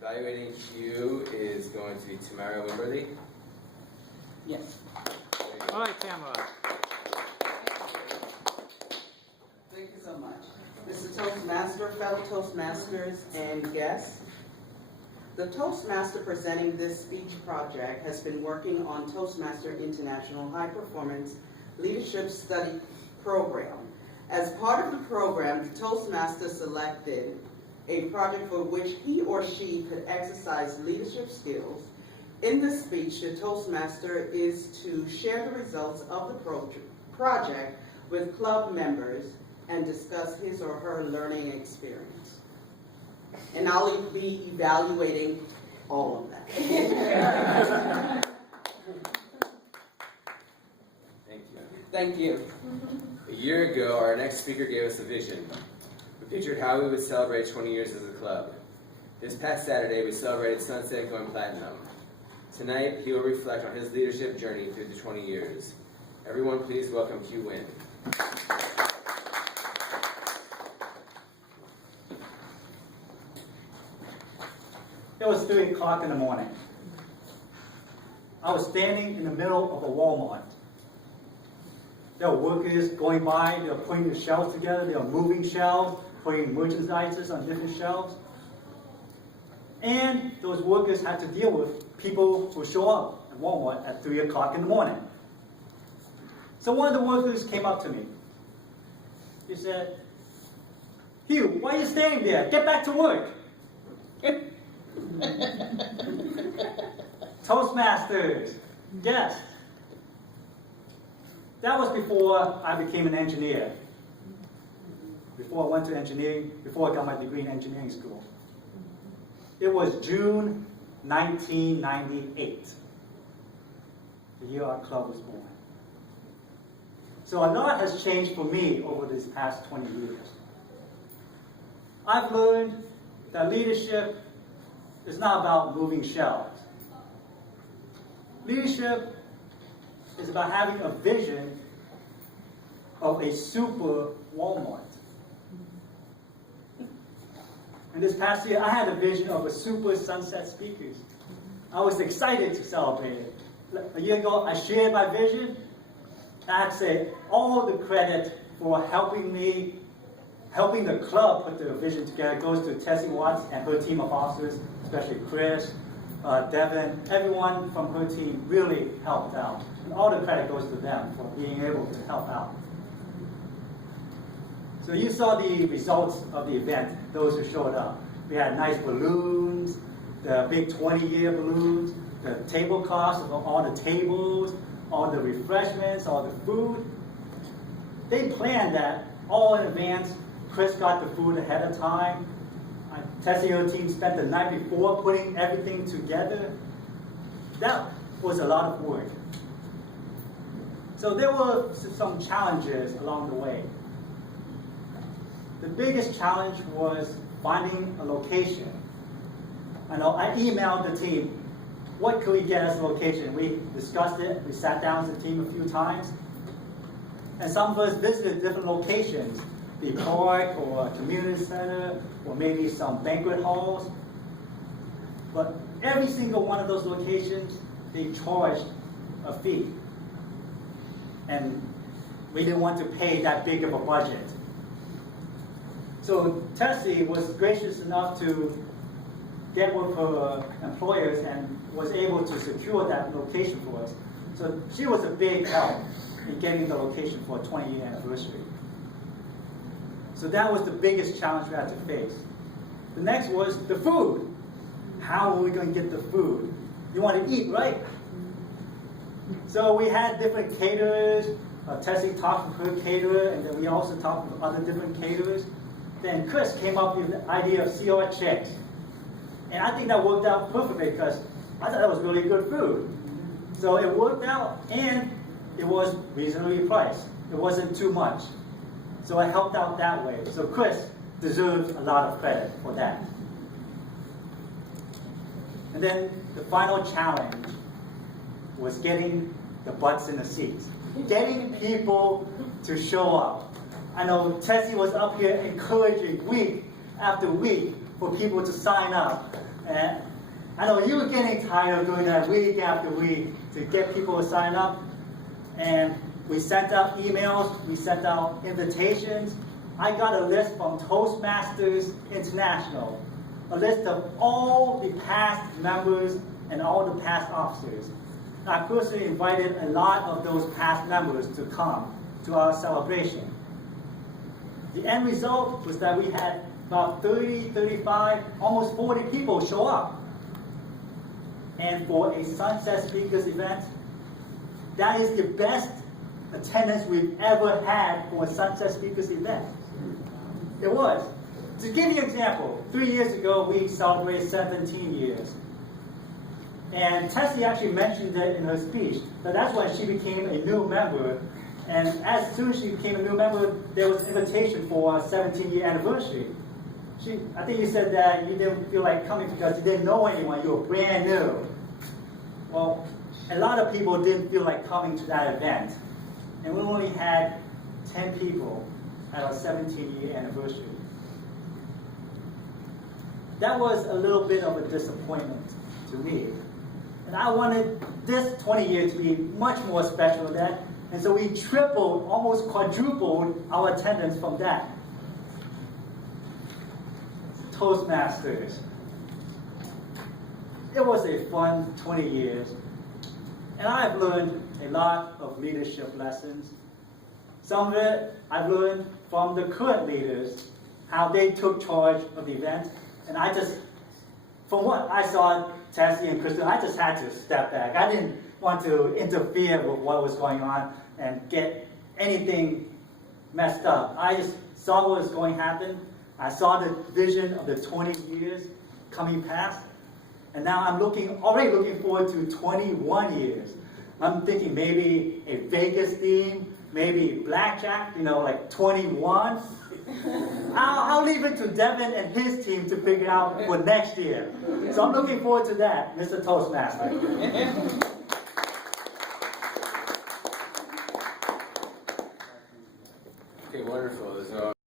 Evaluating Q is going to be Tamara Wimberly. Yes. All right, Tamara. Thank you so much. Mr. Toastmaster, fellow Toastmasters, and guests. The Toastmaster presenting this speech project has been working on Toastmaster International High Performance Leadership Study Program. As part of the program, the Toastmaster selected a project for which he or she could exercise leadership skills. In this speech, the Toastmaster is to share the results of the project with club members and discuss his or her learning experience. And I'll be evaluating all of that. Thank you. Thank you. A year ago, our next speaker gave us a vision. We pictured how we would celebrate 20 years as a club. This past Saturday, we celebrated Sunset going platinum. Tonight, he will reflect on his leadership journey through the 20 years. Everyone, please welcome Q Win. It was 3 o'clock in the morning. I was standing in the middle of a Walmart. There were workers going by, they were putting the shelves together, they were moving shelves, putting merchandise on different shelves. And those workers had to deal with people who show up at Walmart at 3 o'clock in the morning. So one of the workers came up to me. He said, "Hugh, why are you standing there? Get back to work." Toastmasters, yes. That was before I became an engineer. Before I went to engineering, before I got my degree in engineering school. It was June 1998, the year our club was born. So a lot has changed for me over these past 20 years. I've learned that leadership is not about moving shelves. Leadership is about having a vision of a super Walmart. And this past year, I had a vision of a super Sunset Speakers. I was excited to celebrate it. A year ago, I shared my vision. I have to say all the credit for helping the club put the vision together goes to Tessie Watts and her team of officers, especially Chris, Devin. Everyone from her team really helped out. And all the credit goes to them for being able to help out. So you saw the results of the event, those who showed up. We had nice balloons, the big 20-year balloons, the tablecloths of all the tables, all the refreshments, all the food. They planned that all in advance. Chris got the food ahead of time. Tessie and her team spent the night before putting everything together. That was a lot of work. So there were some challenges along the way. The biggest challenge was finding a location. I emailed the team, what could we get as a location? We discussed it, we sat down as a team a few times, and some of us visited different locations, the park or a community center, or maybe some banquet halls. But every single one of those locations, they charged a fee. And we didn't want to pay that big of a budget. So Tessie was gracious enough to get with her employers and was able to secure that location for us. So she was a big help in getting the location for a 20-year anniversary. So that was the biggest challenge we had to face. The next was the food. How are we going to get the food? You want to eat, right? So we had different caterers. Tessie talked with her caterer, and then we also talked with other different caterers. Then Chris came up with the idea of CR chicks. And I think that worked out perfectly because I thought that was really good food. So it worked out, and it was reasonably priced. It wasn't too much. So it helped out that way. So Chris deserves a lot of credit for that. And then the final challenge was getting the butts in the seats. Getting people to show up. I know Tessie was up here encouraging week after week for people to sign up. And I know you were getting tired of doing that week after week to get people to sign up. And we sent out emails, we sent out invitations. I got a list from Toastmasters International, a list of all the past members and all the past officers. And I personally invited a lot of those past members to come to our celebration. The end result was that we had about 30, 35, almost 40 people show up. And for a Sunset Speakers event, that is the best attendance we've ever had for a Sunset Speakers event. It was. To give you an example, 3 years ago we celebrated 17 years. And Tessie actually mentioned it in her speech, but that's when she became a new member. And as soon as she became a new member, there was an invitation for our 17-year anniversary. I think you said that you didn't feel like coming because you didn't know anyone, you were brand new. Well, a lot of people didn't feel like coming to that event. And we only had 10 people at our 17-year anniversary. That was a little bit of a disappointment to me. And I wanted this 20 years to be much more special than that. And so we tripled, almost quadrupled our attendance from that. Toastmasters. It was a fun 20 years. And I've learned a lot of leadership lessons. Some of it I've learned from the current leaders, how they took charge of the event. And I just, from what I saw, Tessie and Kristen, I just had to step back. I didn't want to interfere with what was going on and get anything messed up. I just saw what was going to happen. I saw the vision of the 20 years coming past. And now I'm already looking forward to 21 years. I'm thinking maybe a Vegas theme, maybe blackjack, like 21. I'll leave it to Devin and his team to figure out for next year. So I'm looking forward to that, Mr. Toastmaster.